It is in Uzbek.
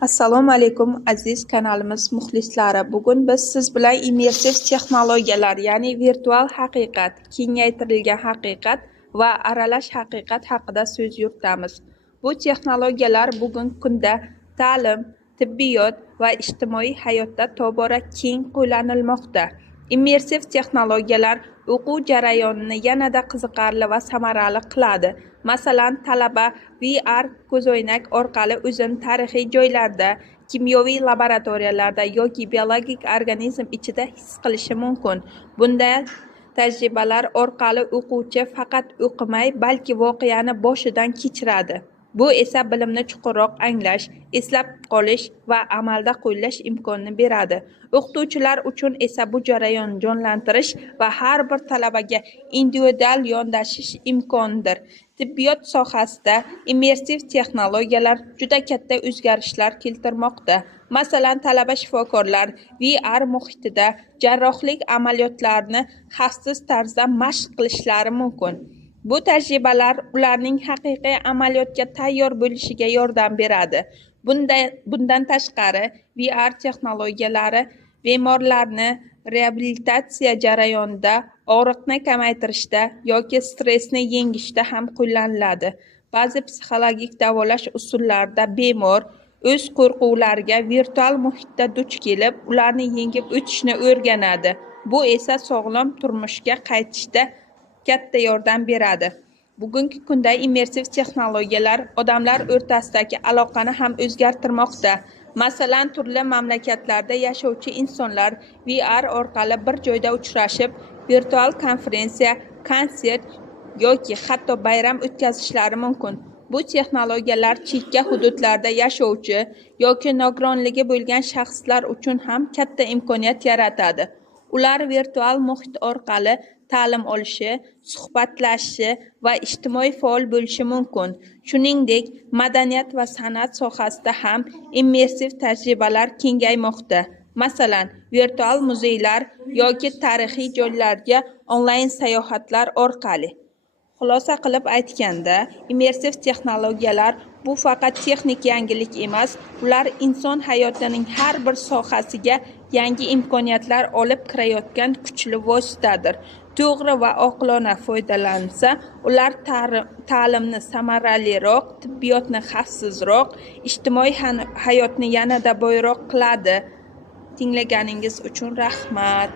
Assalomu alaykum aziz kanalimiz muxlislari. Bugun biz siz bilan immersiv texnologiyalar, ya'ni virtual haqiqat, kengaytirilgan haqiqat va aralash haqiqat haqida so'z yuritamiz. Bu texnologiyalar bugungi kunda ta'lim, tibbiyot va ijtimoiy hayotda tobora keng qo'llanilmoqda. Immersiv texnologiyalar o'quv jarayonini yanada qiziqarli va samarali qiladi. Masalan, talaba VR ko'zoynak orqali o'zini tarixiy joylarda, kimyoviy laboratoriyalarda yoki biologik organizm ichida his qilishi mumkin. Bunday tajribalar orqali o'quvchi faqat o'qimay, balki voqeani boshidan kechiradi. Bu esa bilimni chuqurroq anglash, eslab qolish va amalda qo'llash imkonini beradi. O'qituvchilar uchun esa bu jarayonni jonlantirish va har bir talabaga individual yondashish imkonidir. Tibbiyot sohasida immersiv texnologiyalar juda katta o'zgarishlar keltirmoqda. Masalan, talaba shifokorlar VR muhitida jarrohlik amaliyotlarini xavfsiz tarzda mashq qilishlari mumkin. Bu tajribalar ularning haqiqiy amaliyotga tayyor bo'lishiga yordam beradi. Bundan tashqari, VR texnologiyalari bemorlarni reabilitatsiya jarayonida, og'riqni kamaytirishda yoki stressni yengishda ham qo'llaniladi. Ba'zi psixologik davolash usullarida bemor o'z qo'rquvlariga virtual muhitda duch kelib, ularni yengib o'tishni o'rganadi. Bu esa sog'lom turmushga qaytishda katta yordam beradi. Bugungi kunda immersiv texnologiyalar odamlar o'rtasidagi aloqani ham o'zgartirmoqda. Masalan, turli mamlakatlarda yashovchi insonlar VR orqali bir joyda uchrashib, virtual konferensiya, konsert yoki hatto bayram o'tkazishlari mumkin. Bu texnologiyalar chekka hududlarda yashovchi yoki nogironligi bo'lgan shaxslar uchun ham katta imkoniyat yaratadi. Ular virtual muhit orqali ta'lim olishi, suhbatlashishi va ijtimoiy faol bo'lishi mumkin. Shuningdek, madaniyat va san'at sohasida ham immersiv tajribalar kengaymoqda. Masalan, virtual muzeylar yoki tarixiy joylarga onlayn sayohatlar orqali. Xulosa qilib aytganda, immersiv texnologiyalar bu faqat texnik yangilik emas, ular inson hayotining har bir sohasiga yangi imkoniyatlar olib kirayotgan kuchli vositadir. To'g'ri va oqilona foydalansa, ular ta'limni samaraliroq, tibbiyotni xavfsizroq, ijtimoiy hayotni yanada boyroq qiladi. Tinglaganingiz uchun rahmat.